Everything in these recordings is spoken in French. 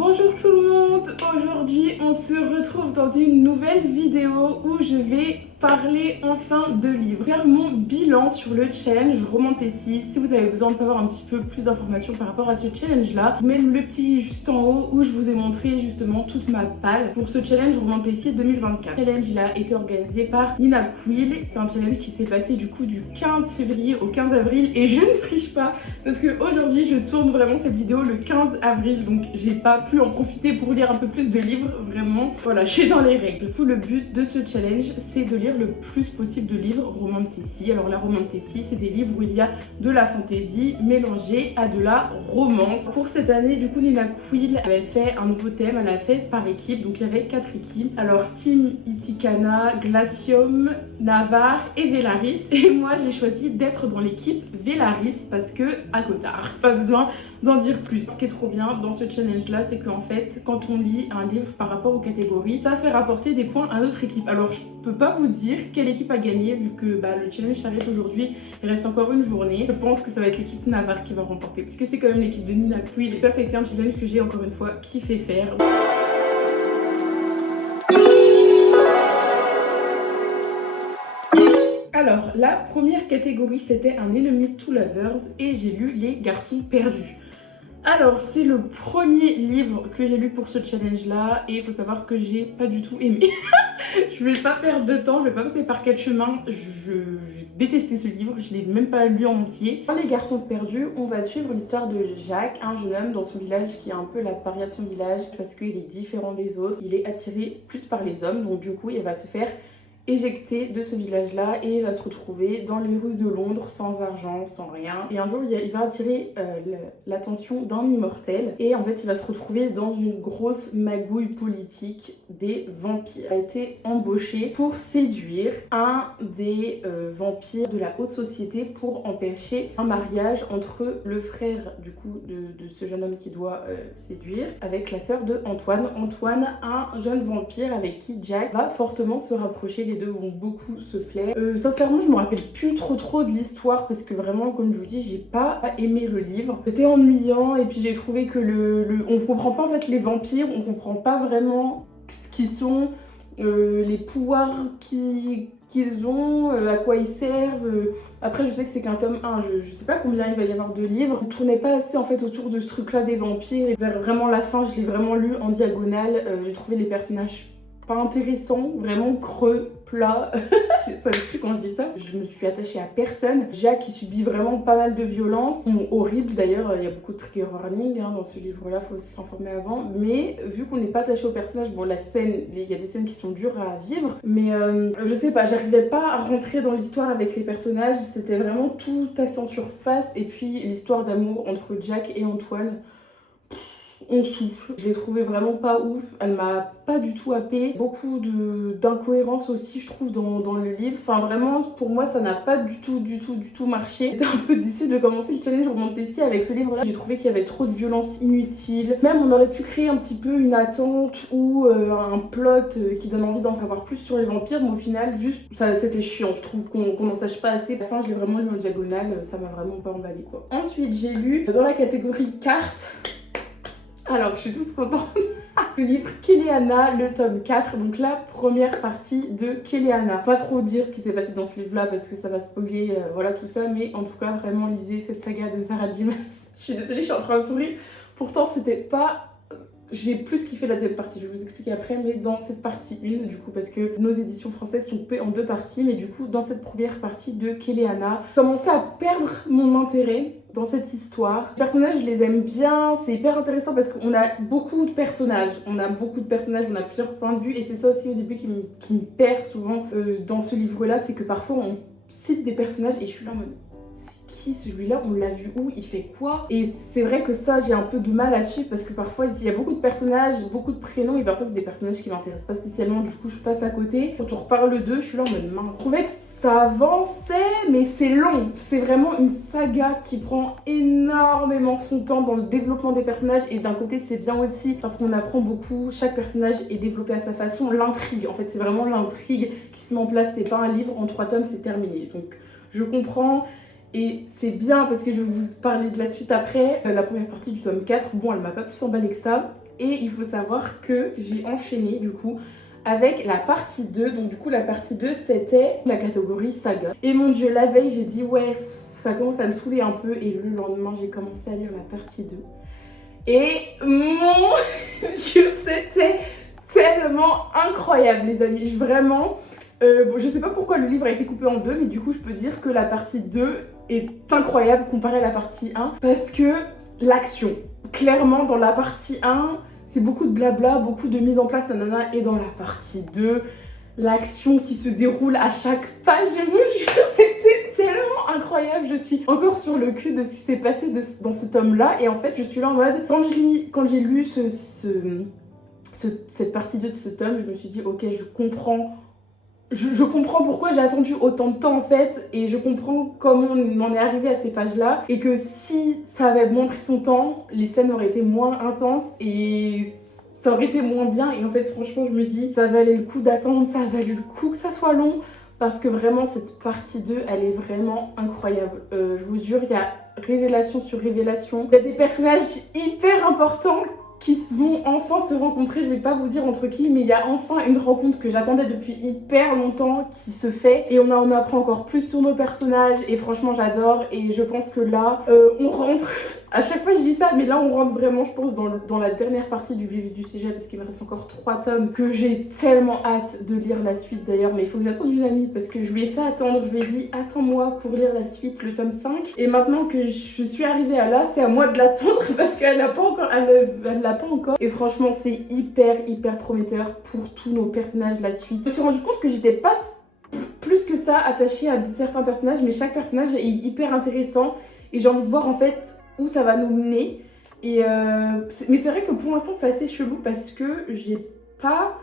Bonjour tout le monde, aujourd'hui on se retrouve dans une nouvelle vidéo où je vais parler enfin de livres. Faire mon bilan sur le challenge Romantécie. Si vous avez besoin de savoir un petit peu plus d'informations par rapport à ce challenge là, je mets le petit juste en haut où je vous ai montré justement toute ma palle pour ce challenge Romantécie 2024. Le challenge il a été organisé par Nina Quill. C'est un challenge qui s'est passé du coup du 15 février au 15 avril et je ne triche pas parce que aujourd'hui je tourne vraiment cette vidéo le 15 avril, donc j'ai pas pu en profiter pour lire un peu plus de livres, vraiment. Voilà, je suis dans les règles. Du coup, le but de ce challenge, c'est de lire le plus possible de livres romantécie. Alors la romantécie, c'est des livres où il y a de la fantaisie mélangée à de la romance. Pour cette année, du coup, Nina Quill avait fait un nouveau thème, elle a fait par équipe, donc il y avait 4 équipes. Alors Team Itikana, Glacium, Navarre et Velaris. Et moi, j'ai choisi d'être dans l'équipe Velaris parce que à Cotard, pas besoin d'en dire plus. Ce qui est trop bien dans ce challenge là, c'est qu'en fait quand on lit un livre par rapport aux catégories, ça fait rapporter des points à notre équipe. Alors je peux pas vous dire quelle équipe a gagné vu que le challenge s'arrête aujourd'hui, il reste encore une journée. Je pense que ça va être l'équipe Navarre qui va remporter parce que c'est quand même l'équipe de Nina Quill. Ça a été un challenge que j'ai encore une fois kiffé faire. Alors, la première catégorie, c'était un Enemies to Lovers et j'ai lu Les Garçons Perdus. Alors, c'est le premier livre que j'ai lu pour ce challenge-là et il faut savoir que j'ai pas du tout aimé. Je vais pas perdre de temps, je vais pas passer par 4 chemins. J'ai détesté ce livre, je l'ai même pas lu en entier. Dans Les Garçons Perdus, on va suivre l'histoire de Jacques, un jeune homme dans son village qui est un peu la paria de son village parce qu'il est différent des autres. Il est attiré plus par les hommes, donc du coup, il va se faire éjecté de ce village-là et il va se retrouver dans les rues de Londres sans argent, sans rien. Et un jour, il va attirer l'attention d'un immortel et en fait, il va se retrouver dans une grosse magouille politique des vampires. Il a été embauché pour séduire un des vampires de la haute société pour empêcher un mariage entre le frère du coup de ce jeune homme qui doit séduire avec la sœur de Antoine. Antoine, un jeune vampire avec qui Jack va fortement se rapprocher. Les deux vont beaucoup se plaire. Sincèrement, je me rappelle plus trop de l'histoire parce que vraiment, comme je vous dis, j'ai pas aimé le livre. C'était ennuyant et puis j'ai trouvé que on comprend pas en fait les vampires, on comprend pas vraiment ce qu'ils sont, les pouvoirs qu'ils ont, à quoi ils servent. Après, je sais que c'est qu'un tome 1, je sais pas combien il va y avoir de livres. On tournait pas assez en fait autour de ce truc-là des vampires et vers vraiment la fin, je l'ai vraiment lu en diagonale. J'ai trouvé les personnages pas intéressant, vraiment creux, plat. Ça me tue quand je dis ça. Je me suis attachée à personne. Jacques qui subit vraiment pas mal de violences, horrible d'ailleurs. Il y a beaucoup de trigger warning dans ce livre-là, faut s'informer avant. Mais vu qu'on n'est pas attaché au personnage, bon, la scène, il y a des scènes qui sont dures à vivre, mais je sais pas, j'arrivais pas à rentrer dans l'histoire avec les personnages. C'était vraiment tout assez en surface. Et puis l'histoire d'amour entre Jack et Antoine, on souffle. Je l'ai trouvée vraiment pas ouf, elle m'a pas du tout happée. Beaucoup d'incohérences aussi je trouve dans le livre. Enfin vraiment pour moi ça n'a pas du tout marché. J'étais un peu déçue de commencer le challenge Romantécie avec ce livre là. J'ai trouvé qu'il y avait trop de violence inutile. Même on aurait pu créer un petit peu une attente ou un plot qui donne envie d'en savoir plus sur les vampires, mais au final juste c'était chiant. Je trouve qu'on n'en sache pas assez. À la fin je l'ai vraiment lu en diagonale, ça m'a vraiment pas emballé quoi. Ensuite j'ai lu dans la catégorie cartes. Alors, je suis toute contente. Le livre Kéléana, le tome 4, donc la première partie de Kéléana. Pas trop dire ce qui s'est passé dans ce livre-là parce que ça va spoiler, voilà tout ça, mais en tout cas, vraiment lisez cette saga de Sarah J. Maas. Je suis désolée, je suis en train de sourire. Pourtant, c'était pas... J'ai plus kiffé la deuxième partie, je vais vous expliquer après, mais dans cette partie 1, du coup, parce que nos éditions françaises sont coupées en 2 parties, mais du coup, dans cette première partie de Kéléana, j'ai commencé à perdre mon intérêt dans cette histoire. Les personnages, je les aime bien, c'est hyper intéressant parce qu'on a beaucoup de personnages, on a plusieurs points de vue, et c'est ça aussi au début qui me perd souvent dans ce livre-là, c'est que parfois on cite des personnages et je suis là en mode... Qui celui-là, on l'a vu où, il fait quoi? Et c'est vrai que ça j'ai un peu de mal à suivre parce que parfois il y a beaucoup de personnages, beaucoup de prénoms et parfois c'est des personnages qui m'intéressent pas spécialement, du coup je passe à côté. Quand on reparle d'eux, je suis là en mode mince. Je trouvais que ça avançait mais c'est long, c'est vraiment une saga qui prend énormément son temps dans le développement des personnages et d'un côté c'est bien aussi parce qu'on apprend beaucoup, chaque personnage est développé à sa façon, l'intrigue en fait c'est vraiment l'intrigue qui se met en place, c'est pas un livre en 3 tomes c'est terminé, donc je comprends. Et c'est bien parce que je vais vous parler de la suite après. La première partie du tome 4, bon, elle m'a pas plus emballé que ça. et il faut savoir que j'ai enchaîné du coup avec la partie 2. Donc du coup la partie 2 c'était la catégorie saga. Et mon dieu, la veille j'ai dit ouais, ça commence à me saouler un peu et le lendemain j'ai commencé à lire la partie 2. Et mon dieu, c'était tellement incroyable les amis, vraiment. Bon, je sais pas pourquoi le livre a été coupé en deux, mais du coup je peux dire que la partie 2 est incroyable comparée à la partie 1 parce que l'action, clairement dans la partie 1 c'est beaucoup de blabla, beaucoup de mise en place nanana, et dans la partie 2 l'action qui se déroule à chaque page, je vous jure, c'était tellement incroyable. Je suis encore sur le cul de ce qui s'est passé dans ce tome là, et en fait je suis là en mode quand j'ai lu cette partie 2 de ce tome, je me suis dit ok, je comprends pourquoi j'ai attendu autant de temps en fait, et je comprends comment on en est arrivé à ces pages là, et que si ça avait moins pris son temps, les scènes auraient été moins intenses et ça aurait été moins bien. Et en fait franchement je me dis ça valait le coup d'attendre, ça a valu le coup que ça soit long, parce que vraiment cette partie 2 elle est vraiment incroyable. Je vous jure, il y a révélation sur révélation, il y a des personnages hyper importants qui vont enfin se rencontrer. Je vais pas vous dire entre qui, mais il y a enfin une rencontre que j'attendais depuis hyper longtemps qui se fait, et on en apprend encore plus sur nos personnages, et franchement j'adore. Et je pense que là on rentre à chaque fois je dis ça, mais là on rentre vraiment, je pense, dans la dernière partie du vif du sujet, parce qu'il me reste encore 3 tomes que j'ai tellement hâte de lire la suite d'ailleurs. Mais il faut que j'attende une amie, parce que je lui ai fait attendre, je lui ai dit attends-moi pour lire la suite, le tome 5, et maintenant que je suis arrivée à là, c'est à moi de l'attendre parce qu'elle l'a pas encore, elle l'a pas encore. Et franchement c'est hyper prometteur pour tous nos personnages la suite. Je me suis rendu compte que j'étais pas plus que ça attachée à certains personnages, mais chaque personnage est hyper intéressant et j'ai envie de voir en fait où ça va nous mener. Et mais c'est vrai que pour l'instant c'est assez chelou parce que j'ai pas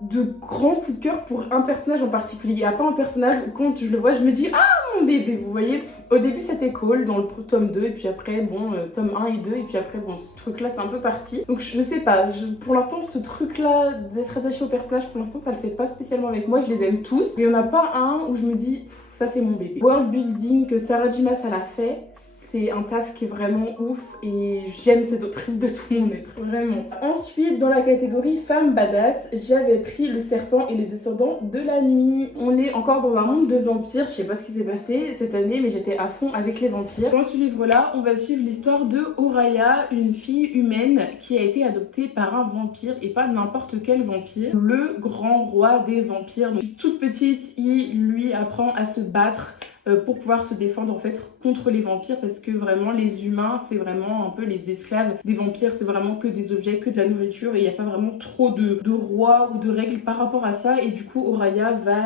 de grand coup de cœur pour un personnage en particulier. Il n'y a pas un personnage où quand je le vois je me dis ah mon bébé, vous voyez. Au début c'était Cole dans le tome 2, et puis après bon tome 1 et 2, et puis après bon ce truc là c'est un peu parti. Donc je sais pas, pour l'instant ce truc là d'être attaché au personnage, pour l'instant ça le fait pas spécialement avec moi. Je les aime tous, mais il n'y en a pas un où je me dis ça c'est mon bébé. World building que Sarah J. Maas elle a fait, c'est un taf qui est vraiment ouf et j'aime cette autrice de tout mon être, vraiment. Ensuite, dans la catégorie femme badass, j'avais pris Le Serpent et les Descendants de la Nuit. On est encore dans un monde de vampires, je sais pas ce qui s'est passé cette année, mais j'étais à fond avec les vampires. Dans ce livre-là, on va suivre l'histoire de Oraya, une fille humaine qui a été adoptée par un vampire, et pas n'importe quel vampire, le grand roi des vampires. Donc, toute petite, il lui apprend à se battre pour pouvoir se défendre en fait contre les vampires, parce que vraiment les humains c'est vraiment un peu les esclaves des vampires, c'est vraiment que des objets, que de la nourriture, et il n'y a pas vraiment trop de rois ou de règles par rapport à ça. Et du coup Oraya va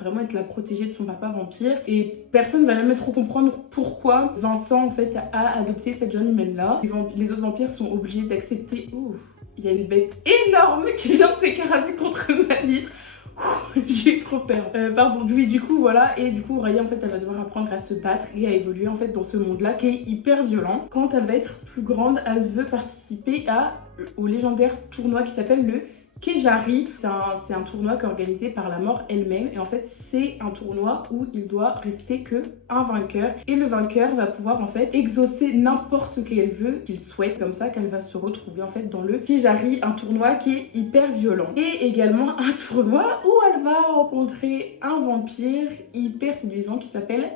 vraiment être la protégée de son papa vampire, et personne va jamais trop comprendre pourquoi Vincent en fait a adopté cette jeune humaine là. Les autres vampires sont obligés d'accepter. Ouh, il y a une bête énorme qui vient de s'écraser contre ma vitre. J'ai eu trop peur. Pardon, oui, du coup, voilà. Et du coup, Oraya, en fait, elle va devoir apprendre à se battre et à évoluer, en fait, dans ce monde-là qui est hyper violent. Quand elle va être plus grande, elle veut participer au légendaire tournoi qui s'appelle le Kejari. C'est un tournoi qui est organisé par la mort elle-même. Et en fait, c'est un tournoi où il doit rester que un vainqueur. Et le vainqueur va pouvoir, en fait, exaucer n'importe quel vœu qu'il souhaite. Comme ça qu'elle va se retrouver, en fait, dans le Kejari, un tournoi qui est hyper violent. Et également un tournoi où elle va rencontrer un vampire hyper séduisant qui s'appelle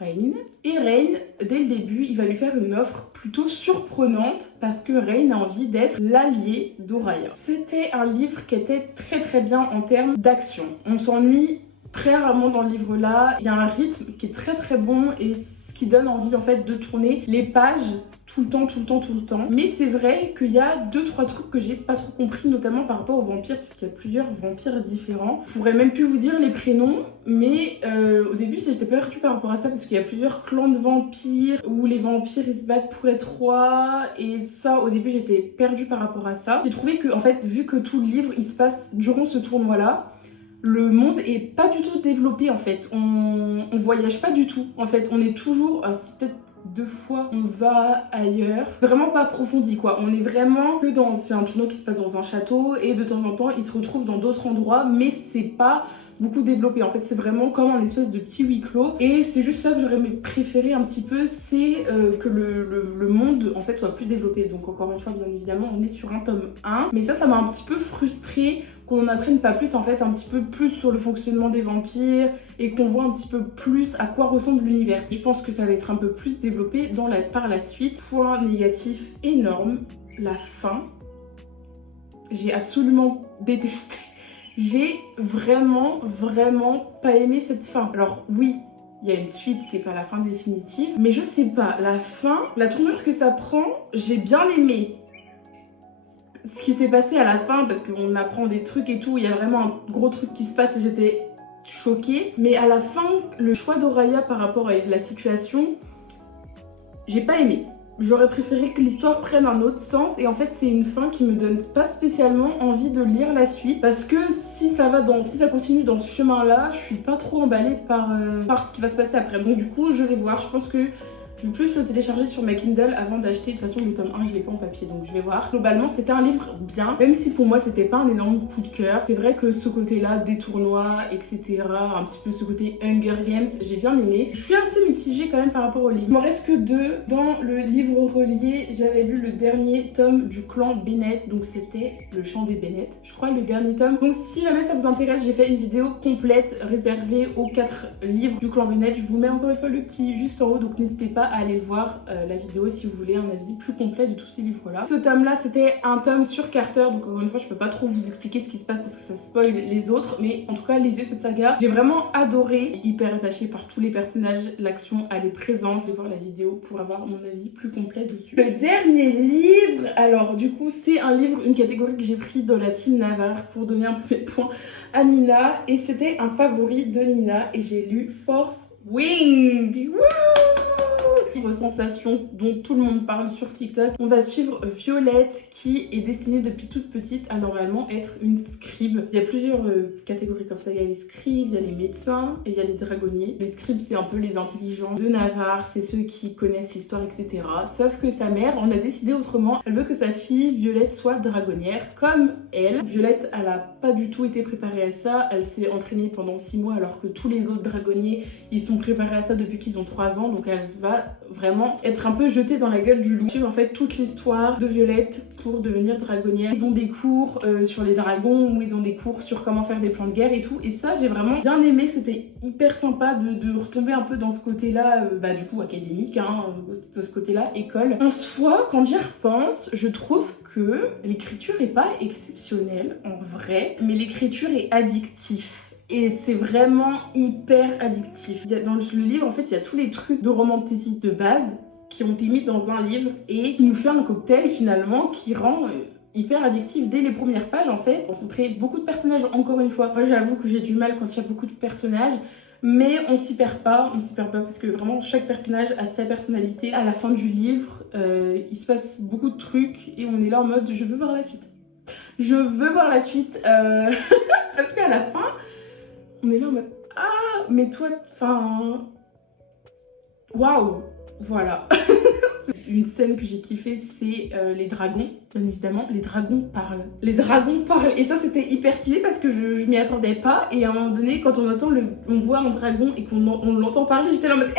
Rain. Et Rain, dès le début, il va lui faire une offre plutôt surprenante parce que Rain a envie d'être l'allié d'Oraya. C'était un livre qui était très bien en termes d'action. On s'ennuie très rarement dans le livre là. Il y a un rythme qui est très bon, et ce qui donne envie en fait de tourner les pages tout le temps. Mais c'est vrai qu'il y a 2-3 trucs que j'ai pas trop compris, notamment par rapport aux vampires, parce qu'il y a plusieurs vampires différents. Je pourrais même plus vous dire les prénoms, mais au début j'étais perdue par rapport à ça, parce qu'il y a plusieurs clans de vampires où les vampires ils se battent pour être rois, et ça au début j'étais perdue par rapport à ça. J'ai trouvé que en fait, vu que tout le livre il se passe durant ce tournoi là, le monde est pas du tout développé en fait. On voyage pas du tout en fait. On est toujours, si peut-être 2 fois on va ailleurs, vraiment pas approfondi quoi. On est vraiment c'est un tournoi qui se passe dans un château, et de temps en temps ils se retrouvent dans d'autres endroits, mais c'est pas beaucoup développé. En fait, c'est vraiment comme un espèce de petit huis clos. Et c'est juste ça que j'aurais préféré un petit peu, c'est que le monde en fait soit plus développé. Donc encore une fois, bien évidemment, on est sur un tome 1. Mais ça m'a un petit peu frustrée qu'on n'apprenne pas plus en fait, un petit peu plus sur le fonctionnement des vampires et qu'on voit un petit peu plus à quoi ressemble l'univers. Je pense que ça va être un peu plus développé par la suite. Point négatif énorme, la fin. J'ai absolument détesté. J'ai vraiment pas aimé cette fin. Alors oui, il y a une suite, c'est pas la fin définitive, mais je sais pas, la fin, la tournure que ça prend, j'ai bien aimé ce qui s'est passé à la fin, parce qu'on apprend des trucs et tout, il y a vraiment un gros truc qui se passe et j'étais choquée. Mais à la fin, le choix d'Oraya par rapport à la situation, j'ai pas aimé. J'aurais préféré que l'histoire prenne un autre sens et en fait c'est une fin qui me donne pas spécialement envie de lire la suite parce que si ça continue dans ce chemin là, je suis pas trop emballée par ce qui va se passer après. Donc du coup je vais voir, je pense que je vais plus le télécharger sur ma Kindle avant d'acheter. De toute façon le tome 1 je l'ai pas en papier donc je vais voir. Globalement c'était un livre bien, même si pour moi c'était pas un énorme coup de cœur. C'est vrai que ce côté là, des tournois etc, un petit peu ce côté Hunger Games, j'ai bien aimé. Je suis assez mitigée quand même par rapport au livre. Il m'en reste que 2 dans le livre relié. J'avais lu le dernier tome du clan Bennett, donc c'était Le Chant des Bennett, je crois le dernier tome. Donc si jamais ça vous intéresse, j'ai fait une vidéo complète réservée aux 4 livres du clan Bennett. Je vous mets encore une fois le petit juste en haut, donc n'hésitez pas à aller voir la vidéo si vous voulez un avis plus complet de tous ces livres là. Ce tome là c'était un tome sur Carter, donc encore une fois je peux pas trop vous expliquer ce qui se passe parce que ça spoil les autres, mais en tout cas lisez cette saga. J'ai vraiment adoré, hyper attachée par tous les personnages, l'action elle est présente. Je vais voir la vidéo pour avoir mon avis plus complet dessus. Le dernier livre, alors du coup c'est un livre, une catégorie que j'ai pris dans la team Navarre pour donner un peu de points à Nina et c'était un favori de Nina et j'ai lu Fourth Wing. Wouh! Sensation dont tout le monde parle sur TikTok. On va suivre Violette qui est destinée depuis toute petite à normalement être une scribe. Il y a plusieurs catégories comme ça. Il y a les scribes, il y a les médecins et il y a les dragonniers. Les scribes c'est un peu les intelligents de Navarre, c'est ceux qui connaissent l'histoire etc. Sauf que sa mère, on a décidé autrement. Elle veut que sa fille Violette soit dragonnière comme elle. Violette elle a pas du tout été préparée à ça. Elle s'est entraînée pendant 6 mois alors que tous les autres dragonniers ils sont préparés à ça depuis qu'ils ont 3 ans. Donc elle va vraiment être un peu jetée dans la gueule du loup. En fait toute l'histoire de Violette pour devenir dragonnière. Ils ont des cours sur les dragons ou ils ont des cours sur comment faire des plans de guerre et tout. Et ça j'ai vraiment bien aimé, c'était hyper sympa de retomber un peu dans ce côté là, du coup académique, hein, de ce côté là, école. En soi quand j'y repense, je trouve que l'écriture est pas exceptionnelle en vrai, mais l'écriture est addictive. Et c'est vraiment hyper addictif. Dans le livre, en fait, il y a tous les trucs de romanticisme de base qui ont été mis dans un livre et qui nous fait un cocktail finalement qui rend hyper addictif dès les premières pages en fait. Rencontrer beaucoup de personnages encore une fois. Moi j'avoue que j'ai du mal quand il y a beaucoup de personnages. Mais on s'y perd pas parce que vraiment chaque personnage a sa personnalité. À la fin du livre, il se passe beaucoup de trucs et on est là en mode je veux voir la suite. Je veux voir la suite parce qu'à la fin, on est là en mode ah mais toi, enfin waouh, voilà. Une scène que j'ai kiffé, c'est les dragons, bien évidemment. Les dragons parlent. Les dragons parlent. Et ça, c'était hyper stylé parce que je m'y attendais pas. Et à un moment donné, quand on voit un dragon et qu'on l'entend parler, j'étais là en mode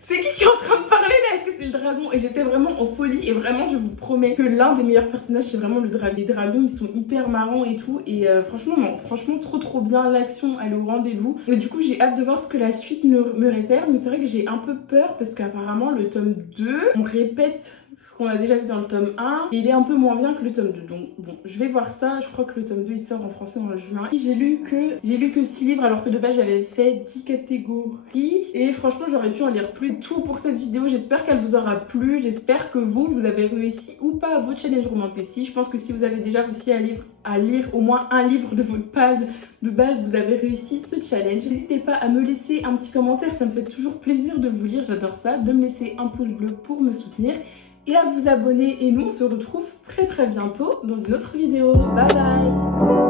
c'est qui est en train de parler là? Est-ce que c'est le dragon? Et j'étais vraiment en folie. Et vraiment, je vous promets que l'un des meilleurs personnages, c'est vraiment le dragon. Les dragons, ils sont hyper marrants et tout. Et franchement, non, franchement, trop bien. L'action, elle est au rendez-vous. Et du coup, j'ai hâte de voir ce que la suite me réserve. Mais c'est vrai que j'ai un peu peur parce qu'apparemment, le tome 2, on répète ce qu'on a déjà vu dans le tome 1 et il est un peu moins bien que le tome 2. Donc bon, je vais voir ça. Je crois que le tome 2 il sort en français en juin. J'ai lu que 6 livres alors que de base j'avais fait 10 catégories et franchement j'aurais pu en lire plus. Tout pour cette vidéo, j'espère qu'elle vous aura plu. J'espère que vous avez réussi ou pas vos challenges romantiques. Je pense que si vous avez déjà réussi à lire au moins un livre de votre page de base, vous avez réussi ce challenge. N'hésitez pas à me laisser un petit commentaire, ça me fait toujours plaisir de vous lire, j'adore ça. De me laisser un pouce bleu pour me soutenir et à vous abonner. Et nous on se retrouve très bientôt dans une autre vidéo. Bye bye.